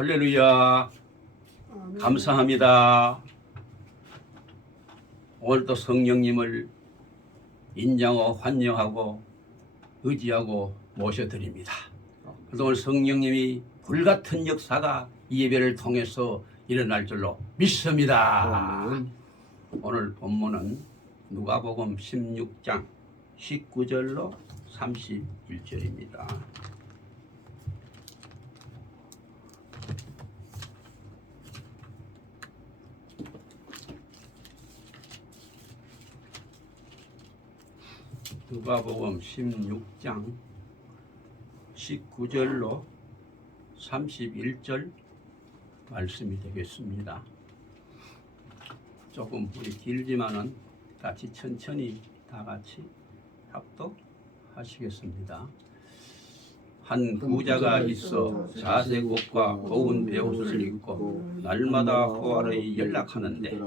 할렐루야. 감사합니다. 오늘도 성령님을 인정하고 환영하고 의지하고 모셔드립니다. 그래서 오늘 성령님이 불같은 역사가 이 예배를 통해서 일어날 줄로 믿습니다. 오늘 본문은 누가복음 16장 19절로 31절입니다. 누가복음 16장 19절로 31절 말씀이 되겠습니다. 조금 우리 길지만은 같이 천천히 다 같이 합독하시겠습니다. 한 부자가 있어 자색 옷과 고운 베옷을 입고 날마다 호화를 연락하는데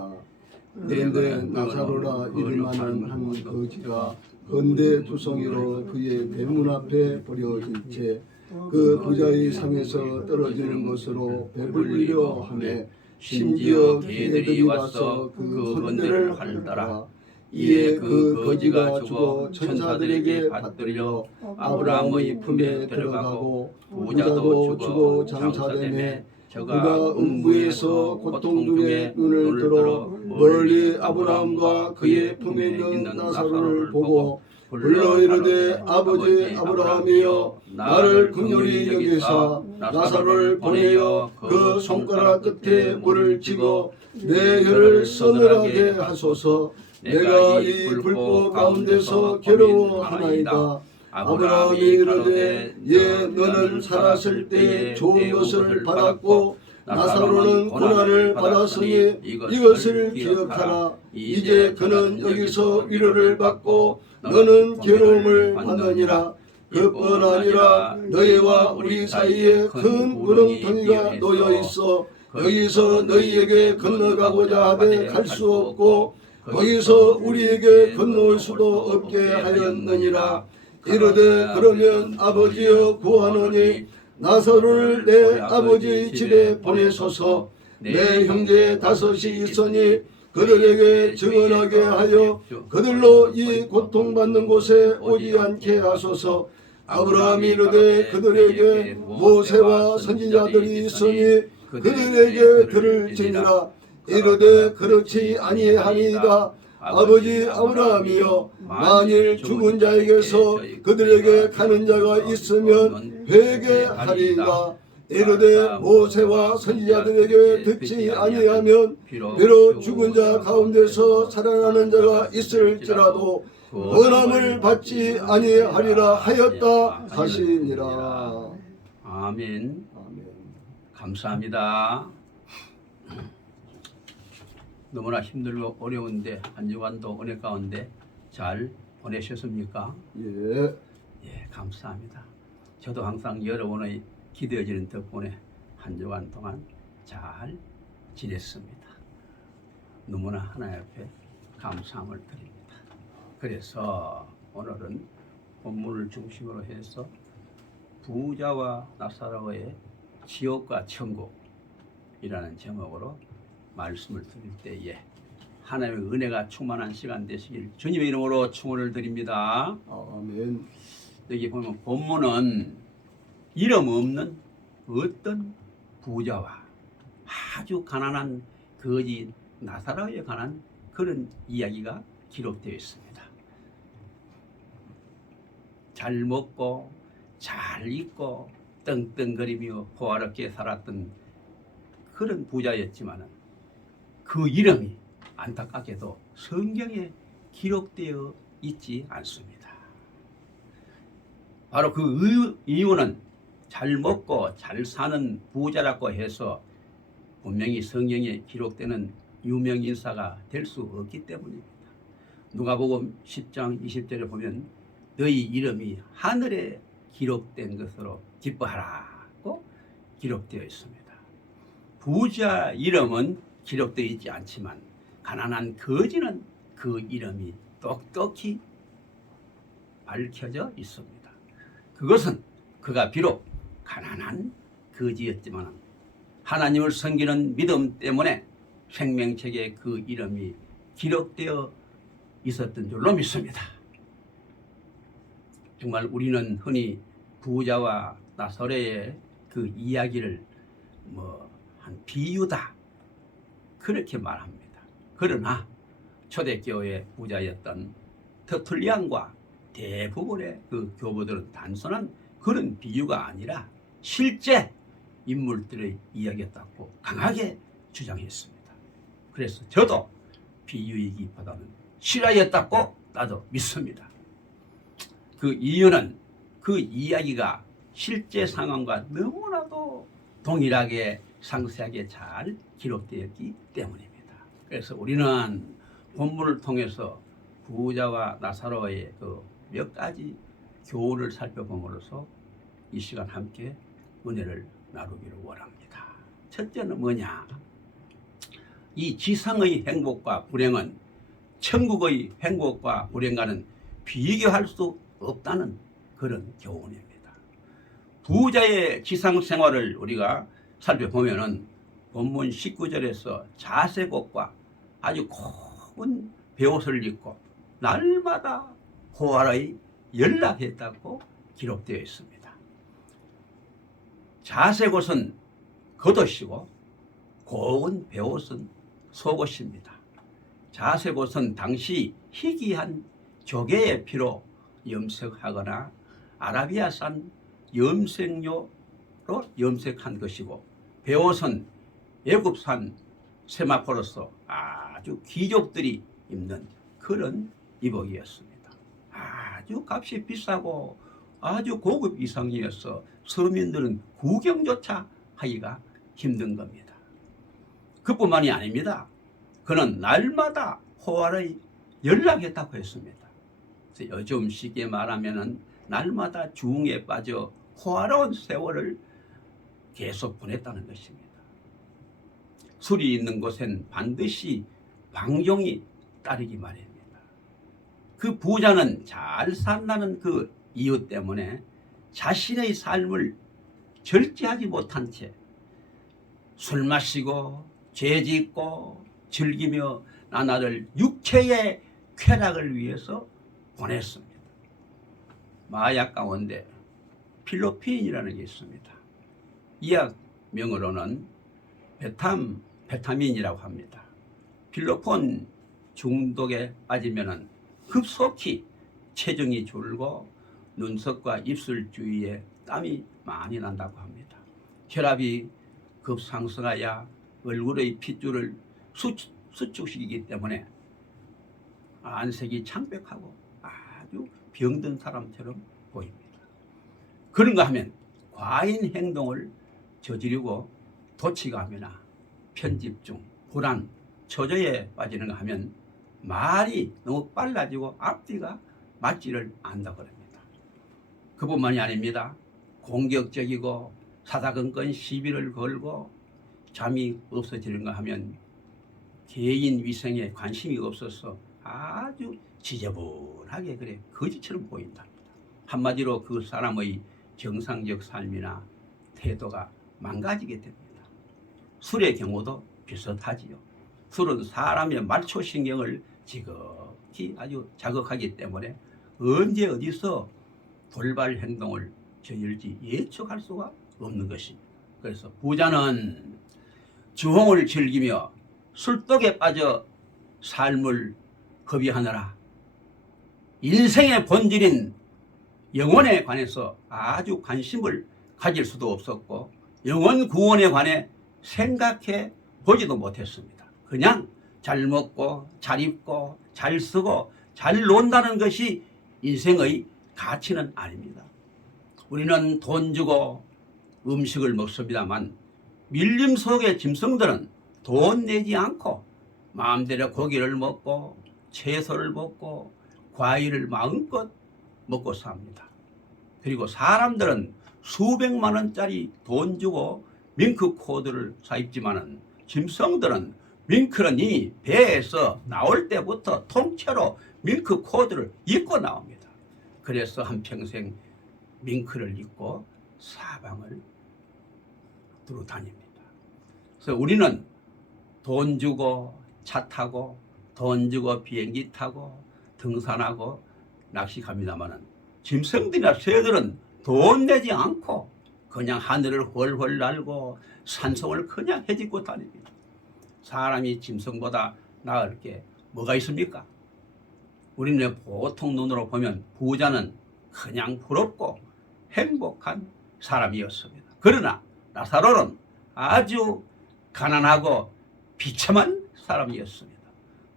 그런데 나사로라 이름하는 한 거지가 건대 두성이로 그의 대문 앞에 버려진 채 그 부자의 상에서 떨어지는 것으로 배불리려 하매 심지어 개들이 와서 그 건대를 핥더라. 이에 그 거지가 죽어 천사들에게 받들려 아브라함의 품에 들어가고 부자도 죽어 장사되매 그가 음부에서 고통 중에 눈을 들어 멀리 아브라함과 그의 품에 있는 나사로를 보고 불러 이르되 아버지 아브라함이여 나를 긍휼히 여기사 나사로를 보내어 그 손가락 끝에 물을 찍어 내 혀를 서늘하게 하소서. 내가 이 불꽃 가운데서 괴로워하나이다. 아브라함이 이르되 예 너는 살았을 때에 좋은 것을 받았고 나사로는 고난을 받았으니 이것을 기억하라. 이제 그는 여기서 위로를 받고 너는 괴로움을 받느니라. 그뿐 아니라 너희와 우리 사이에 큰 구렁텅이가 놓여 있어 여기서 너희에게 건너가고자 하되 갈 수 없고 거기서 우리에게 건너올 수도 없게 하였느니라. 이르되 그러면 아버지여 구하노니 나사로를 내 아버지 집에 보내소서. 내 형제 다섯이 있으니 그들에게 증언하게 하여 그들로 이 고통받는 곳에 오지 않게 하소서. 아브라함이 이르되 그들에게 모세와 선지자들이 있으니 그들에게 들을지니라. 이르되 그렇지 아니하니이다. 아버지 아브라함이여 만일 죽은 자에게서 그들에게 가는 자가 있으면 회개하리이다. 이르되 모세와 선지자들에게 듣지 아니하면 비록 죽은 자 가운데서 살아나는 자가 있을지라도 권함을 받지 아니하리라 하였다 하시니라. 아멘. 감사합니다. 너무나 힘들고 어려운데 한 주간도 은혜 가운데 잘 보내셨습니까? 예. 예, 감사합니다. 저도 항상 여러분의 기대어지는 덕분에 한 주간 동안 잘 지냈습니다. 너무나 하나님 앞에 감사함을 드립니다. 그래서 오늘은 본문을 중심으로 해서 부자와 나사로의 지옥과 천국이라는 제목으로 말씀을 드릴 때에 하나님의 은혜가 충만한 시간 되시길 주님의 이름으로 축원을 드립니다. 아멘. 여기 보면 본문은 이름 없는 어떤 부자와 아주 가난한 거지 나사로에 관한 그런 이야기가 기록되어 있습니다. 잘 먹고 잘 입고 떵떵거리며 호화롭게 살았던 그런 부자였지만 그 이름이 안타깝게도 성경에 기록되어 있지 않습니다. 바로 그 이유는 잘 먹고 잘 사는 부자라고 해서 분명히 성경에 기록되는 유명 인사가 될 수 없기 때문입니다. 누가복음 10장 20절에 보면 너희 이름이 하늘에 기록된 것으로 기뻐하라고 기록되어 있습니다. 부자 이름은 기록되어 있지 않지만 가난한 거지는 그 이름이 똑똑히 밝혀져 있습니다. 그것은 그가 비록 가난한 거지였지만 하나님을 섬기는 믿음 때문에 생명책에 그 이름이 기록되어 있었던 줄로 믿습니다. 정말 우리는 흔히 부자와 나사로의 그 이야기를 한 비유다 그렇게 말합니다. 그러나 초대교회 부자였던 터툴리안과 대부분의 그 교부들은 단순한 그런 비유가 아니라 실제 인물들의 이야기였다고 강하게 주장했습니다. 그래서 저도 비유이기보다는 실화였다고 나도 믿습니다. 그 이유는 그 이야기가 실제 상황과 너무나도 동일하게 상세하게 잘 기록되었기 때문입니다. 그래서 우리는 본문을 통해서 부자와 나사로의 그 몇 가지 교훈을 살펴봄으로써 이 시간 함께 은혜를 나누기를 원합니다. 첫째는 뭐냐? 이 지상의 행복과 불행은 천국의 행복과 불행과는 비교할 수 없다는 그런 교훈입니다. 부자의 지상 생활을 우리가 살펴보면은 본문 19절에서 자색옷과 아주 고운 베옷을 입고 날마다 호화를 연락했다고 기록되어 있습니다. 자색옷은 겉옷이고 고운 베옷은 속옷입니다. 자색옷은 당시 희귀한 조개의 피로 염색하거나 아라비아산 염색료로 염색한 것이고, 베옷은 애굽산 세마포로서 아주 귀족들이 입는 그런 이복이었습니다. 아주 값이 비싸고 아주 고급 이상이어서 서민들은 구경조차 하기가 힘든 겁니다. 그뿐만이 아닙니다. 그는 날마다 호화를 연락했다고 했습니다. 요즘 쉽게 말하면 날마다 중에 빠져 호화로운 세월을 계속 보냈다는 것입니다. 술이 있는 곳엔 반드시 방종이 따르기 마련입니다. 그 부자는 잘 산다는 그 이유 때문에 자신의 삶을 절제하지 못한 채 술 마시고 죄짓고 즐기며 나날을 육체의 쾌락을 위해서 보냈습니다. 마약 가운데 필로피인이라는 게 있습니다. 의학명으로는 베타민이라고 합니다. 필로폰 중독에 빠지면 급속히 체중이 줄고 눈썹과 입술 주위에 땀이 많이 난다고 합니다. 혈압이 급상승하여 얼굴의 핏줄을 수축시키기 때문에 안색이 창백하고 아주 병든 사람처럼 보입니다. 그런가 하면 과잉 행동을 저지르고 도치감이나 편집증, 불안, 초조에 빠지는가 하면 말이 너무 빨라지고 앞뒤가 맞지를 않는다고 합니다. 그뿐만이 아닙니다. 공격적이고 사사건건 시비를 걸고 잠이 없어지는가 하면 개인 위생에 관심이 없어서 아주 지저분하게 그래 거지처럼 보인답니다. 한마디로 그 사람의 정상적 삶이나 태도가 망가지게 됩니다. 술의 경우도 비슷하지요. 술은 사람의 말초신경을 지극히 아주 자극하기 때문에 언제 어디서 돌발 행동을 저질지 예측할 수가 없는 것입니다. 그래서 부자는 주홍을 즐기며 술독에 빠져 삶을 허비하느라 인생의 본질인 영혼에 관해서 아주 관심을 가질 수도 없었고 영혼 구원에 관해 생각해 보지도 못했습니다. 그냥 잘 먹고 잘 입고 잘 쓰고 잘 논다는 것이 인생의 가치는 아닙니다. 우리는 돈 주고 음식을 먹습니다만 밀림 속의 짐승들은 돈 내지 않고 마음대로 고기를 먹고 채소를 먹고 과일을 마음껏 먹고 삽니다. 그리고 사람들은 수백만 원짜리 돈 주고 밍크 코드를 사입지만은 짐승들은 밍크는 이 배에서 나올 때부터 통째로 밍크 코드를 입고 나옵니다. 그래서 한평생 밍크를 입고 사방을 두루 다닙니다. 그래서 우리는 돈 주고 차 타고 돈 주고 비행기 타고 등산하고 낚시 갑니다마는 짐승들이나 새들은 돈 내지 않고 그냥 하늘을 훨훨 날고 산성을 그냥 헤집고 다닙니다. 사람이 짐승보다 나을 게 뭐가 있습니까? 우리는 보통 눈으로 보면 부자는 그냥 부럽고 행복한 사람이었습니다. 그러나 나사로는 아주 가난하고 비참한 사람이었습니다.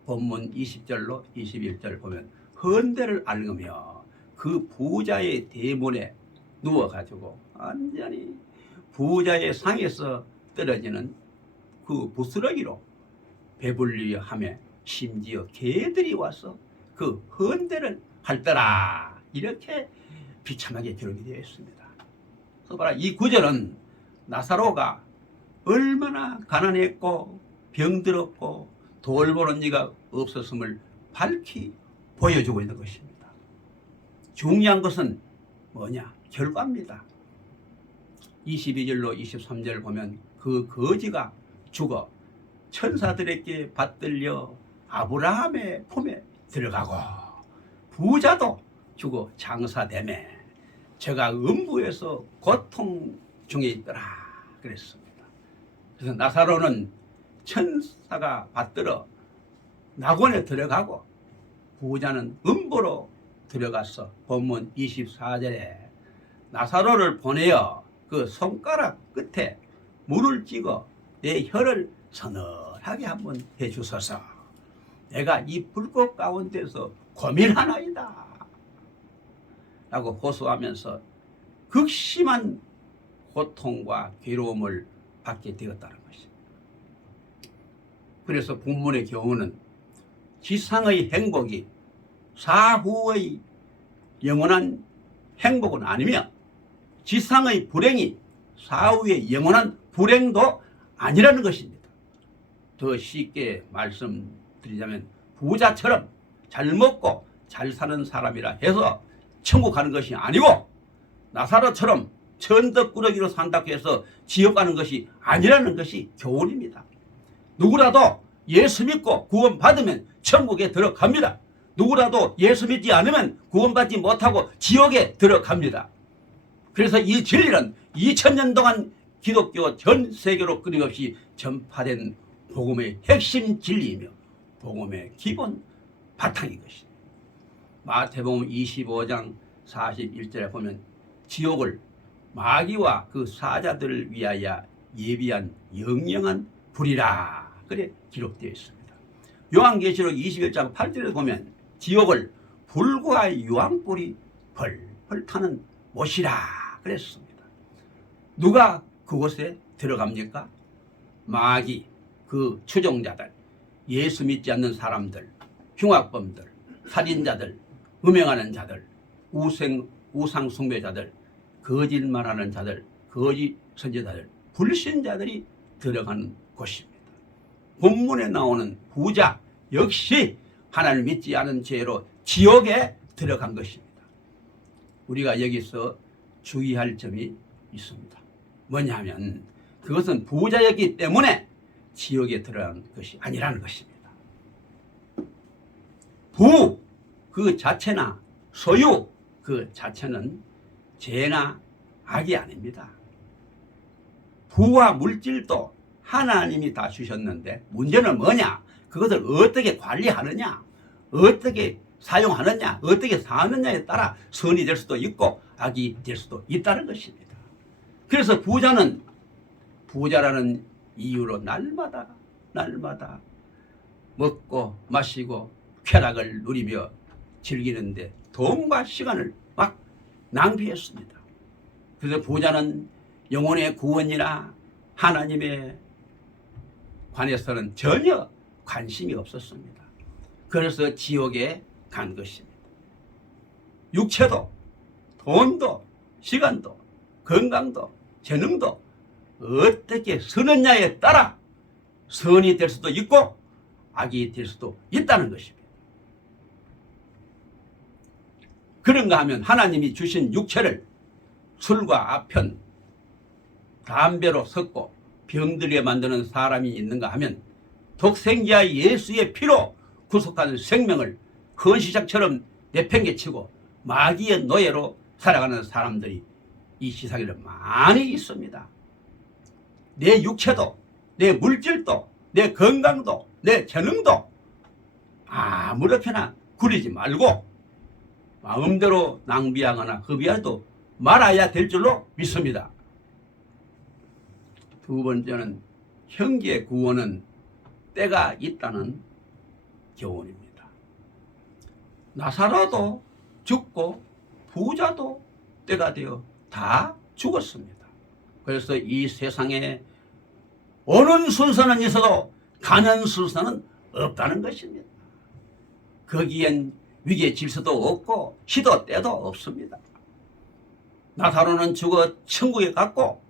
본문 20절로 21절 보면 헌대를 앓으며 그 부자의 대문에 누워가지고 완전히 부자의 상에서 떨어지는 그 부스러기로 배불리려 하며 심지어 개들이 와서 그 헌대를 핥더라. 이렇게 비참하게 기록이 되어 있습니다. 그래서 봐라, 이 구절은 나사로가 얼마나 가난했고 병들었고 돌보는 이가 없었음을 밝히 보여주고 있는 것입니다. 중요한 것은 뭐냐? 결과입니다. 22절로 23절 보면 그 거지가 죽어 천사들에게 받들려 아브라함의 품에 들어가고 부자도 죽어 장사되매 저가 음부에서 고통 중에 있더라 그랬습니다. 그래서 나사로는 천사가 받들어 낙원에 들어가고 부자는 음부로 들어가서 본문 24절에 나사로를 보내어 그 손가락 끝에 물을 찍어 내 혀를 서늘하게 한번 해주소서. 내가 이 불꽃 가운데서 고민하나이다 라고 호소하면서 극심한 고통과 괴로움을 받게 되었다는 것입니다. 그래서 본문의 경우는 지상의 행복이 사후의 영원한 행복은 아니며 지상의 불행이 사후의 영원한 불행도 아니라는 것입니다. 더 쉽게 말씀드리자면 부자처럼 잘 먹고 잘 사는 사람이라 해서 천국 가는 것이 아니고 나사로처럼 천덕꾸러기로 산다고 해서 지옥 가는 것이 아니라는 것이 교훈입니다. 누구라도 예수 믿고 구원받으면 천국에 들어갑니다. 누구라도 예수 믿지 않으면 구원받지 못하고 지옥에 들어갑니다. 그래서 이 진리는 2000년 동안 기독교 전 세계로 끊임없이 전파된 복음의 핵심 진리이며 복음의 기본 바탕인 것입니다. 마태복음 25장 41절에 보면 지옥을 마귀와 그 사자들을 위하여 예비한 영영한 불이라 그래 기록되어 있습니다. 요한계시록 21장 8절에 보면 지옥을 불과 유황불이 펄펄 타는 못이라 그랬습니다. 누가 그곳에 들어갑니까? 마귀, 그 추종자들, 예수 믿지 않는 사람들, 흉악범들, 살인자들, 음행하는 자들, 우상 숭배자들, 거짓말하는 자들, 거짓 선지자들, 불신자들이 들어가는 곳입니다. 본문에 나오는 부자 역시 하나님을 믿지 않은 죄로 지옥에 들어간 것입니다. 우리가 여기서 주의할 점이 있습니다. 뭐냐면 그것은 부자였기 때문에 지옥에 들어간 것이 아니라는 것입니다. 부 그 자체나 소유 그 자체는 죄나 악이 아닙니다. 부와 물질도 하나님이 다 주셨는데 문제는 뭐냐? 그것을 어떻게 관리하느냐, 어떻게 사용하느냐, 어떻게 사느냐에 따라 선이 될 수도 있고 악이 될 수도 있다는 것입니다. 그래서 부자는 부자라는 이유로 날마다 먹고 마시고 쾌락을 누리며 즐기는데 돈과 시간을 막 낭비했습니다. 그래서 부자는 영혼의 구원이나 하나님에 관해서는 전혀 관심이 없었습니다. 그래서 지옥에 간 것입니다. 육체도 돈도 시간도 건강도 재능도 어떻게 쓰느냐에 따라 선이 될 수도 있고 악이 될 수도 있다는 것입니다. 그런가 하면 하나님이 주신 육체를 술과 아편, 담배로 섞고 병들게 만드는 사람이 있는가 하면 독생자 예수의 피로 구속한 생명을 헌시장처럼 내팽개치고 마귀의 노예로 살아가는 사람들이 이 세상에 많이 있습니다. 내 육체도, 내 물질도, 내 건강도, 내 재능도 아무렇게나 구리지 말고 마음대로 낭비하거나 허비해도 말아야 될 줄로 믿습니다. 두 번째는 형제 구원은 때가 있다는 교훈입니다. 나사로도 죽고 부자도 때가 되어 다 죽었습니다. 그래서 이 세상에 오는 순서는 있어도 가는 순서는 없다는 것입니다. 거기엔 위계 질서도 없고 시도 때도 없습니다. 나사로는 죽어 천국에 갔고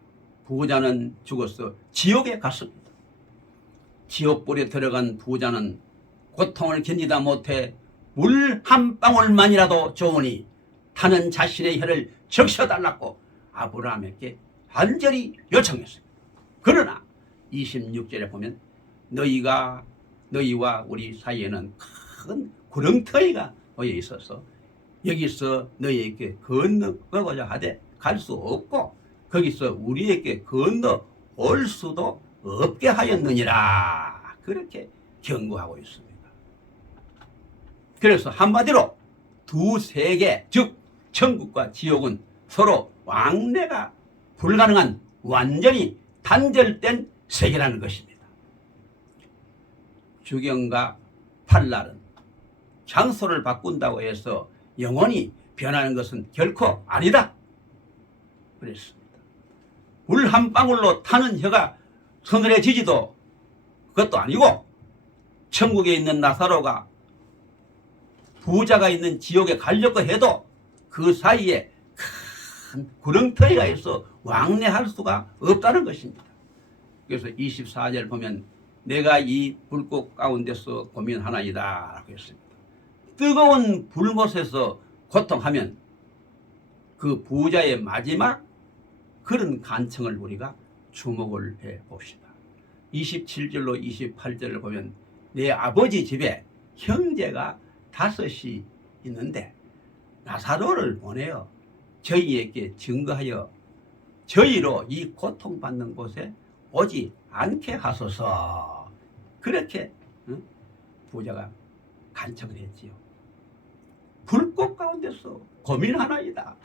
부자는 죽어서 지옥에 갔습니다. 지옥불에 들어간 부자는 고통을 견디다 못해 물 한 방울만이라도 좋으니 타는 자신의 혀를 적셔달라고 아브라함에게 간절히 요청했습니다. 그러나 26절에 보면 너희와 우리 사이에는 큰 구렁텅이가 놓여 있어서 여기서 너희에게 건너가고자 하되 갈 수 없고 거기서 우리에게 건너올 수도 없게 하였느니라. 그렇게 경고하고 있습니다. 그래서 한마디로 두 세계, 즉 천국과 지옥은 서로 왕래가 불가능한 완전히 단절된 세계라는 것입니다. 주경과 팔날은 장소를 바꾼다고 해서 영원히 변하는 것은 결코 아니다. 그랬습니다. 물 한 방울로 타는 혀가 서늘해지지도 그것도 아니고 천국에 있는 나사로가 부자가 있는 지옥에 가려고 해도 그 사이에 큰 구렁텅이가 있어 왕래할 수가 없다는 것입니다. 그래서 24절 보면 내가 이 불꽃 가운데서 고민하나이다 라고 했습니다. 뜨거운 불못에서 고통하면 그 부자의 마지막 그런 간청을 우리가 주목을 해 봅시다. 27절로 28절을 보면 내 아버지 집에 형제가 5이 있는데 나사로를 보내어 저희에게 증거하여 저희로 이 고통받는 곳에 오지 않게 하소서. 그렇게 부자가 간청을 했지요. 불꽃 가운데서 고민하나이다.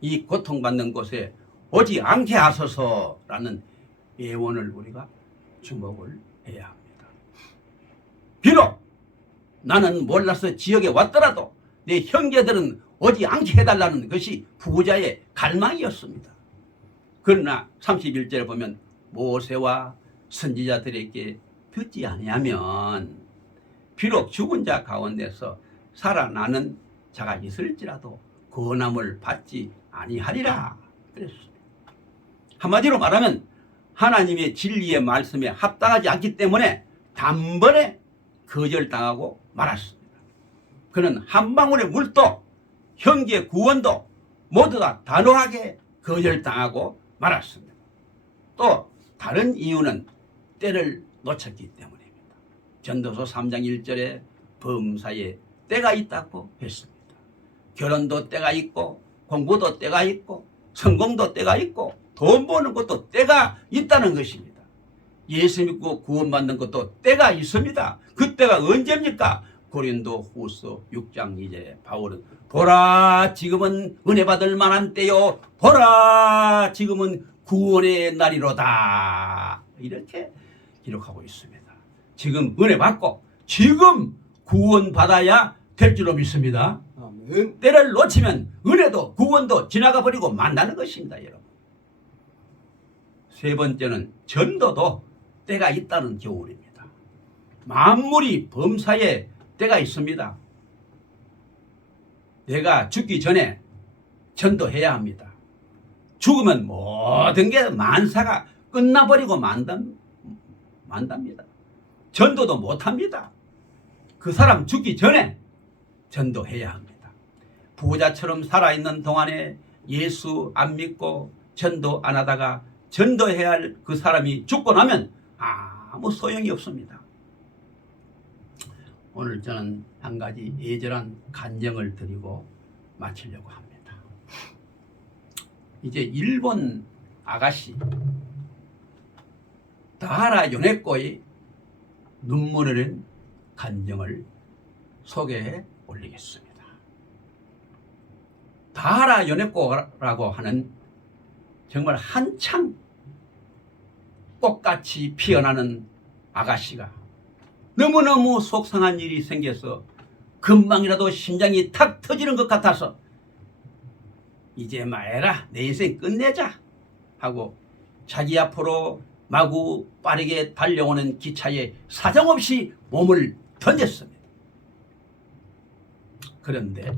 이 고통받는 곳에 오지 않게 하소서라는 예언을 우리가 주목을 해야 합니다. 비록 나는 몰라서 지역에 왔더라도 내 형제들은 오지 않게 해달라는 것이 부자의 갈망이었습니다. 그러나 31절에 보면 모세와 선지자들에게 듣지 아니하면 비록 죽은 자 가운데서 살아나는 자가 있을지라도 구원함을 받지 아니하리라 그랬습니다. 한마디로 말하면 하나님의 진리의 말씀에 합당하지 않기 때문에 단번에 거절당하고 말았습니다. 그는 한 방울의 물도 형제 구원도 모두 다 단호하게 거절당하고 말았습니다. 또 다른 이유는 때를 놓쳤기 때문입니다. 전도서 3장 1절에 범사에 때가 있다고 했습니다. 결혼도 때가 있고 공부도 때가 있고 성공도 때가 있고 돈 버는 것도 때가 있다는 것입니다. 예수 믿고 구원받는 것도 때가 있습니다. 그 때가 언제입니까? 고린도 후서 6장 2절에 바울은 보라 지금은 은혜 받을 만한 때요 보라 지금은 구원의 날이로다 이렇게 기록하고 있습니다. 지금 은혜 받고 지금 구원 받아야 될 줄로 믿습니다. 아멘. 때를 놓치면 은혜도 구원도 지나가 버리고 만나는 것입니다. 여러분. 세 번째는 전도도 때가 있다는 교훈입니다. 만물이 범사에 때가 있습니다. 내가 죽기 전에 전도해야 합니다. 죽으면 모든 게 만사가 끝나버리고 만답니다. 전도도 못합니다. 그 사람 죽기 전에 전도해야 합니다. 부자처럼 살아있는 동안에 예수 안 믿고 전도 안 하다가 전도해야 할 그 사람이 죽고 나면 아무 소용이 없습니다. 오늘 저는 한 가지 애절한 간증을 드리고 마치려고 합니다. 이제 일본 아가씨 다하라 요네코의 눈물 흐른 간증을 소개해 올리겠습니다. 다하라 요네코라고 하는 정말 한창 꽃같이 피어나는 아가씨가 너무너무 속상한 일이 생겨서 금방이라도 심장이 탁 터지는 것 같아서 이제 마에라 내 인생 끝내자 하고 자기 앞으로 마구 빠르게 달려오는 기차에 사정없이 몸을 던졌습니다. 그런데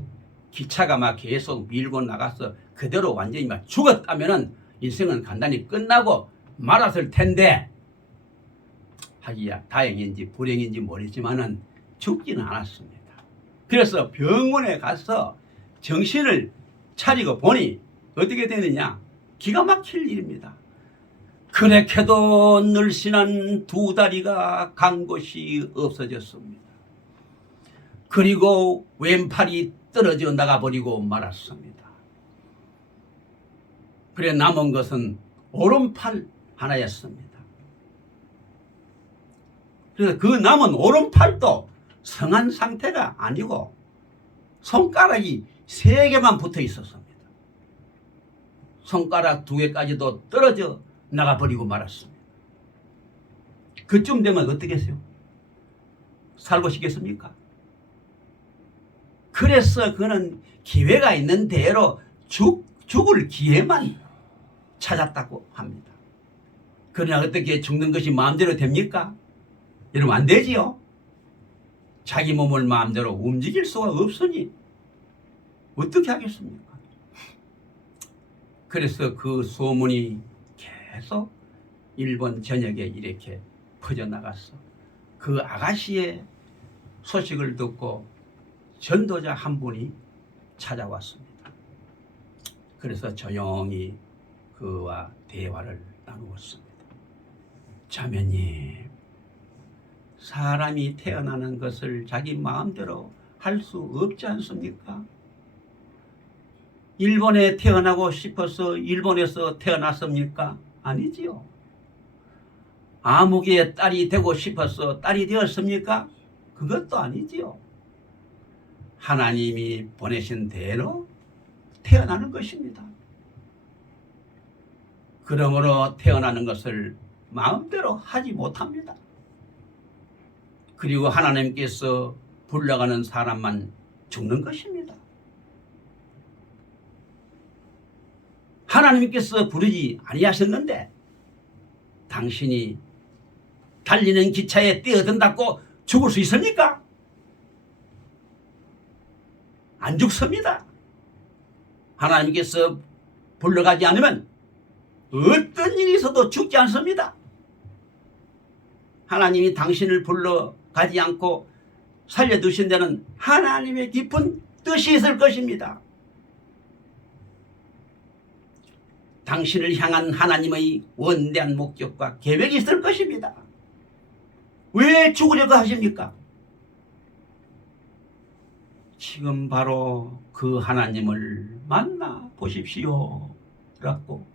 기차가 막 계속 밀고 나가서 그대로 완전히 막 죽었다면은 인생은 간단히 끝나고 말았을 텐데 하기야 다행인지 불행인지 모르지만은 죽지는 않았습니다. 그래서 병원에 가서 정신을 차리고 보니 어떻게 되느냐, 기가 막힐 일입니다. 그렇게도 늘씬한 두 다리가 간 곳이 없어졌습니다. 그리고 왼팔이 떨어져 나가버리고 말았습니다. 그래 남은 것은 오른팔 하나였습니다. 그래서 그 남은 오른팔도 성한 상태가 아니고 손가락이 3개만 붙어 있었습니다. 손가락 2개까지도 떨어져 나가버리고 말았습니다. 그쯤 되면 어떻겠어요? 살고 싶겠습니까? 그래서 그는 기회가 있는 대로 죽을 기회만 찾았다고 합니다. 그러나 어떻게 죽는 것이 마음대로 됩니까? 여러분 안 되지요. 자기 몸을 마음대로 움직일 수가 없으니 어떻게 하겠습니까? 그래서 그 소문이 계속 일본 전역에 이렇게 퍼져나갔어. 그 아가씨의 소식을 듣고 전도자 한 분이 찾아왔습니다. 그래서 조용히 그와 대화를 나누었습니다. 자매님, 사람이 태어나는 것을 자기 마음대로 할 수 없지 않습니까? 일본에 태어나고 싶어서 일본에서 태어났습니까? 아니지요. 아무개의 딸이 되고 싶어서 딸이 되었습니까? 그것도 아니지요. 하나님이 보내신 대로 태어나는 것입니다. 그러므로 태어나는 것을 마음대로 하지 못합니다. 그리고 하나님께서 불러가는 사람만 죽는 것입니다. 하나님께서 부르지 아니하셨는데 당신이 달리는 기차에 뛰어든다고 죽을 수 있습니까? 안 죽습니다. 하나님께서 불러가지 않으면 어떤 일이 있어도 죽지 않습니다. 하나님이 당신을 불러가지 않고 살려두신 데는 하나님의 깊은 뜻이 있을 것입니다. 당신을 향한 하나님의 원대한 목적과 계획이 있을 것입니다. 왜 죽으려고 하십니까? 지금 바로 그 하나님을 만나 보십시오 라고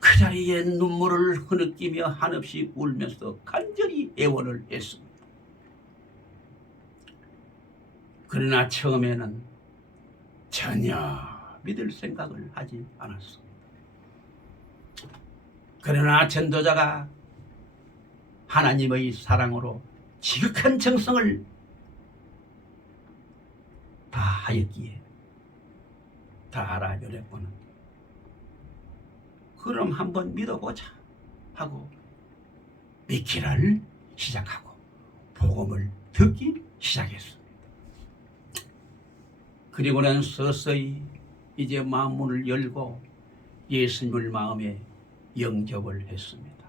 그 자리에 눈물을 흐느끼며 한없이 울면서 간절히 애원을 했습니다. 그러나 처음에는 전혀 믿을 생각을 하지 않았습니다. 그러나 전도자가 하나님의 사랑으로 지극한 정성을 다하였기에 다하라 요네코는 그럼 한번 믿어보자 하고 믿기를 시작하고 복음을 듣기 시작했습니다. 그리고는 서서히 이제 마음문을 열고 예수님을 마음에 영접을 했습니다.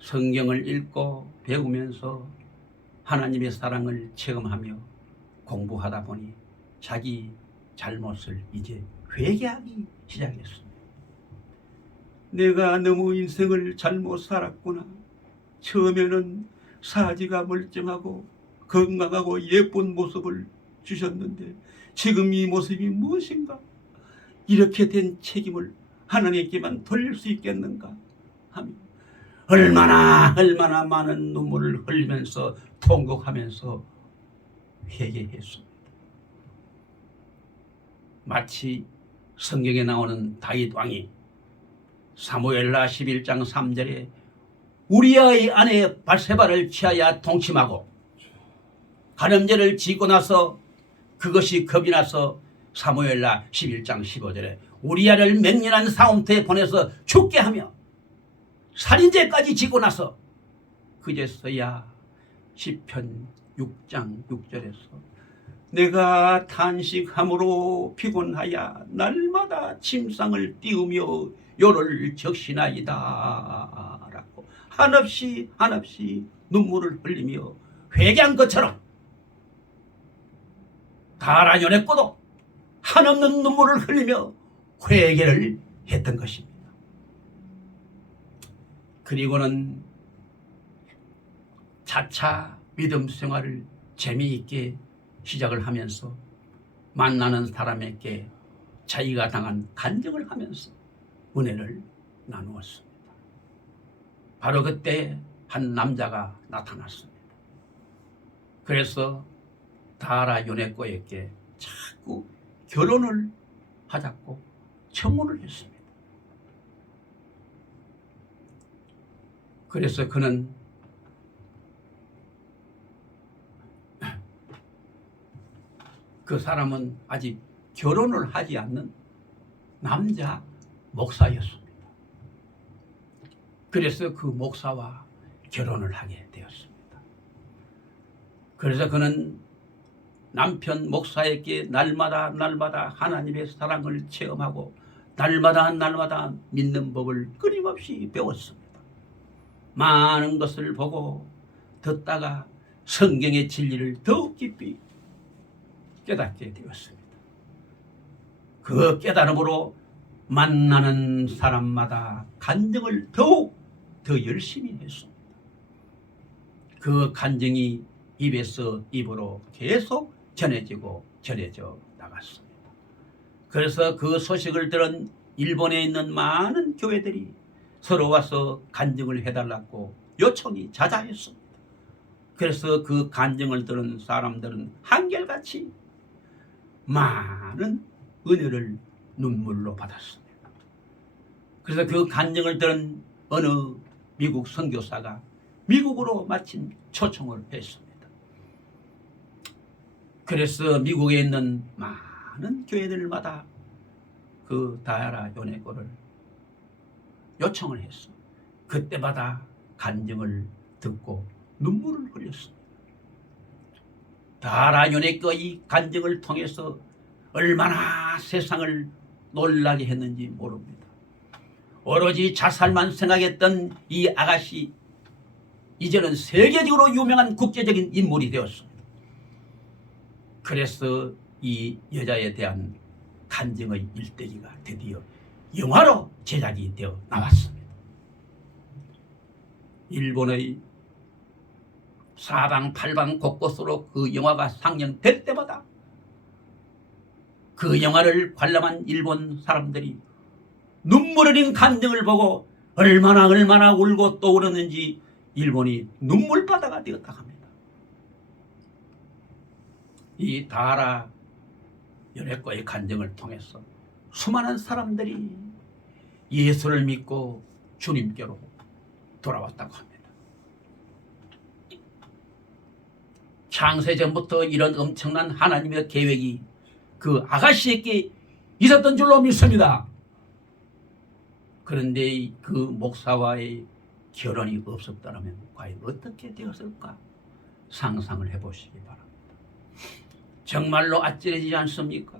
성경을 읽고 배우면서 하나님의 사랑을 체험하며 공부하다 보니 자기 잘못을 이제 회개하기 시작했습니다. 내가 너무 인생을 잘못 살았구나. 처음에는 사지가 멀쩡하고 건강하고 예쁜 모습을 주셨는데 지금 이 모습이 무엇인가? 이렇게 된 책임을 하나님께만 돌릴 수 있겠는가 하며 얼마나 많은 눈물을 흘리면서 통곡하면서 회개했습니다. 마치 성경에 나오는 다윗 왕이 사무엘하 11장 3절에 우리아의 아내 바세바를 취하여 동침하고 간음죄를 짓고 나서 그것이 겁이 나서 사무엘하 11장 15절에 우리아를 맹렬한 싸움터에 보내서 죽게 하며 살인죄까지 짓고 나서 그제서야 시편 6장 6절에서 내가 탄식함으로 피곤하여 날마다 침상을 띄우며 요를 적시나이다 라고 한없이 눈물을 흘리며 회개한 것처럼 다라 연했고도 한없는 눈물을 흘리며 회개를 했던 것입니다. 그리고는 차차 믿음 생활을 재미있게 시작을 하면서 만나는 사람에게 자기가 당한 간증을 하면서 은혜를 나누었습니다. 바로 그때 한 남자가 나타났습니다. 그래서 다라 요네코에게 자꾸 결혼을 하자고 청혼을 했습니다. 그래서 그는 그 사람은 아직 결혼을 하지 않는 남자 목사였습니다. 그래서 그 목사와 결혼을 하게 되었습니다. 그래서 그는 남편 목사에게 날마다 하나님의 사랑을 체험하고 날마다 믿는 법을 끊임없이 배웠습니다. 많은 것을 보고 듣다가 성경의 진리를 더욱 깊이 깨닫게 되었습니다. 그 깨달음으로 만나는 사람마다 간증을 더욱 더 열심히 했습니다. 그 간증이 입에서 입으로 계속 전해져 나갔습니다. 그래서 그 소식을 들은 일본에 있는 많은 교회들이 서로 와서 간증을 해달라고 요청이 자자했습니다. 그래서 그 간증을 들은 사람들은 한결같이 많은 은혜를 눈물로 받았습니다. 그래서 그 간증을 들은 어느 미국 선교사가 미국으로 마침 초청을 했습니다. 그래서 미국에 있는 많은 교회들마다 그 다하라 요네코를 요청을 했어. 그때마다 간증을 듣고 눈물을 흘렸습니다. 다하라 요네코의 간증을 통해서 얼마나 세상을 놀라게 했는지 모릅니다. 오로지 자살만 생각했던 이 아가씨, 이제는 세계적으로 유명한 국제적인 인물이 되었습니다. 그래서 이 여자에 대한 간증의 일대기가 드디어 영화로 제작이 되어 나왔습니다. 일본의 사방팔방 곳곳으로 그 영화가 상영될 때마다 그 영화를 관람한 일본 사람들이 눈물 흘린 간증을 보고 얼마나 울고 또 울었는지 일본이 눈물바다가 되었다 합니다. 이 다하라 요네코의 간증을 통해서 수많은 사람들이 예수를 믿고 주님께로 돌아왔다고 합니다. 창세전부터 이런 엄청난 하나님의 계획이 그 아가씨에게 있었던 줄로 믿습니다. 그런데 그 목사와의 결혼이 없었다면 과연 어떻게 되었을까 상상을 해보시기 바랍니다. 정말로 아찔해지지 않습니까?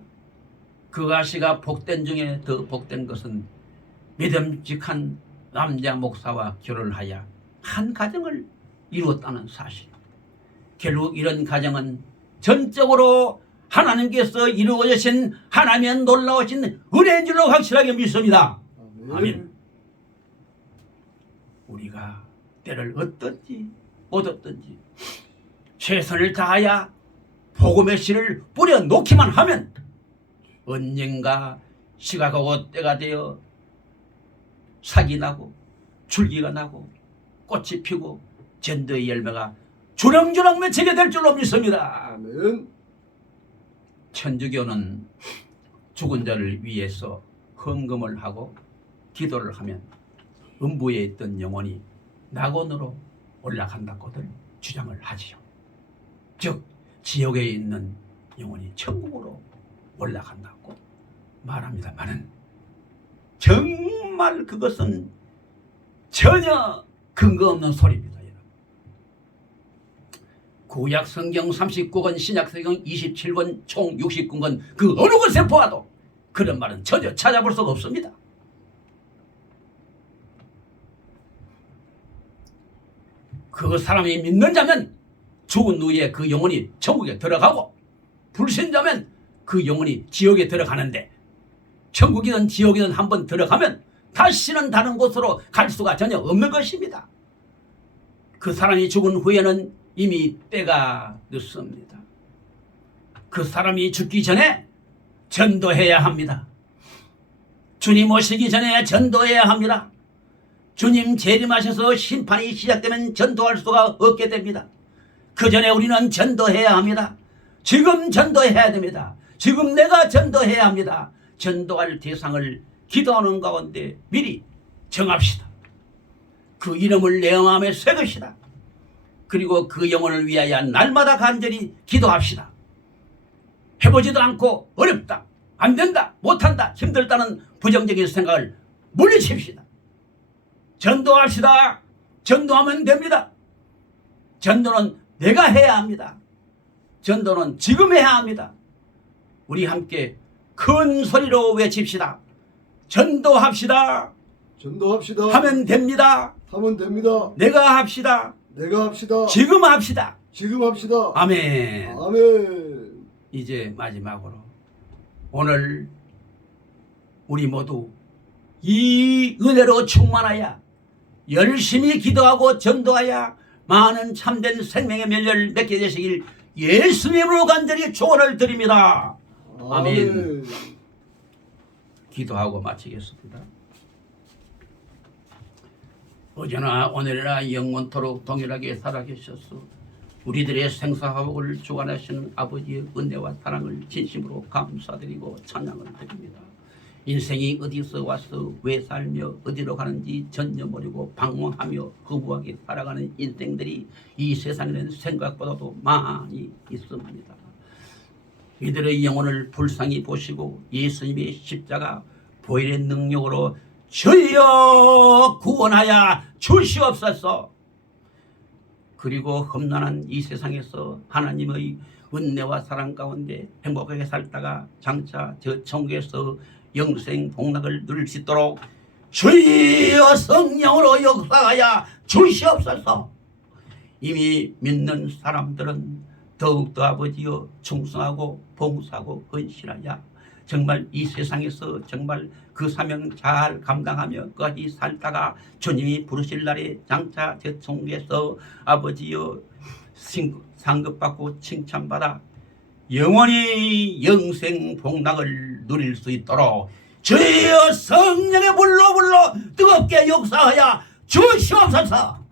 그 아가씨가 복된 중에 더 복된 것은 믿음직한 남자 목사와 결혼을 하여 한 가정을 이루었다는 사실입니다. 결국 이런 가정은 전적으로 하나님께서 이루어주신 하나님의 놀라우신 은혜인 줄로 확실하게 믿습니다. 아멘. 우리가 때를 얻든지 못 얻든지 최선을 다하여 복음의 씨를 뿌려 놓기만 하면 언젠가 시가 가고 때가 되어 삭이 나고 줄기가 나고 꽃이 피고 전도의 열매가 주렁주렁 맺히게 될 줄로 믿습니다. 아멘. 천주교는 죽은 자를 위해서 헌금을 하고 기도를 하면 음부에 있던 영혼이 낙원으로 올라간다고들 주장을 하지요. 즉 지옥에 있는 영혼이 천국으로 올라간다고 말합니다만은 정말 그것은 전혀 근거 없는 소리입니다. 구약 성경 39권, 신약 성경 27권, 총 69권 그 어느 곳에 보아도 그런 말은 전혀 찾아볼 수가 없습니다. 그 사람이 믿는 자면 죽은 후에 그 영혼이 천국에 들어가고 불신자면 그 영혼이 지옥에 들어가는데 천국이든 지옥이든 한번 들어가면 다시는 다른 곳으로 갈 수가 전혀 없는 것입니다. 그 사람이 죽은 후에는 이미 때가 늦습니다. 그 사람이 죽기 전에 전도해야 합니다. 주님 오시기 전에 전도해야 합니다. 주님 재림하셔서 심판이 시작되면 전도할 수가 없게 됩니다. 그 전에 우리는 전도해야 합니다. 지금 전도해야 됩니다. 지금 내가 전도해야 합니다. 전도할 대상을 기도하는 가운데 미리 정합시다. 그 이름을 내 마음에 새깁시다. 그리고 그 영혼을 위하여 날마다 간절히 기도합시다. 해보지도 않고 어렵다, 안 된다, 못한다, 힘들다는 부정적인 생각을 물리칩시다. 전도합시다. 전도하면 됩니다. 전도는 내가 해야 합니다. 전도는 지금 해야 합니다. 우리 함께 큰 소리로 외칩시다. 전도합시다. 전도합시다. 하면 됩니다. 하면 됩니다. 내가 합시다. 내가 합시다. 지금 합시다. 지금 합시다. 아멘. 아멘. 이제 마지막으로 오늘 우리 모두 이 은혜로 충만하여 열심히 기도하고 전도하여 많은 참된 생명의 멸류를 맺게 되시길 예수님으로 간절히 축원을 드립니다. 아멘. 기도하고 마치겠습니다. 어제나 오늘이나 영원토록 동일하게 살아계셔서 우리들의 생사화복을 주관하시는 아버지의 은혜와 사랑을 진심으로 감사드리고 찬양을 드립니다. 인생이 어디서 와서 왜 살며 어디로 가는지 전혀 모르고 방황하며 허무하게 살아가는 인생들이 이 세상에는 생각보다도 많이 있습니다. 이들의 영혼을 불쌍히 보시고 예수님의 십자가 보혈의 능력으로 주여 구원하여 주시옵소서. 그리고 험난한 이 세상에서 하나님의 은혜와 사랑 가운데 행복하게 살다가 장차 저 천국에서 영생 복락을 누릴 수 있도록 주여 성령으로 역사하여 주시옵소서. 이미 믿는 사람들은 더욱더 아버지여 충성하고 봉사하고 헌신하여 정말 이 세상에서 정말 그 사명 잘 감당하며 끝까지 살다가 주님이 부르실 날에 장차 저 천국에서 아버지여 상급받고 칭찬받아 영원히 영생 복락을 누릴 수 있도록 주여 성령의 불로 뜨겁게 역사하여 주시옵소서.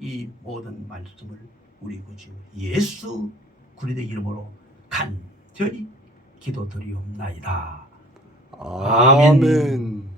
이 모든 말씀을 우리 구주 예수 그리스도의 이름으로 간절히 기도드리옵나이다. 아멘.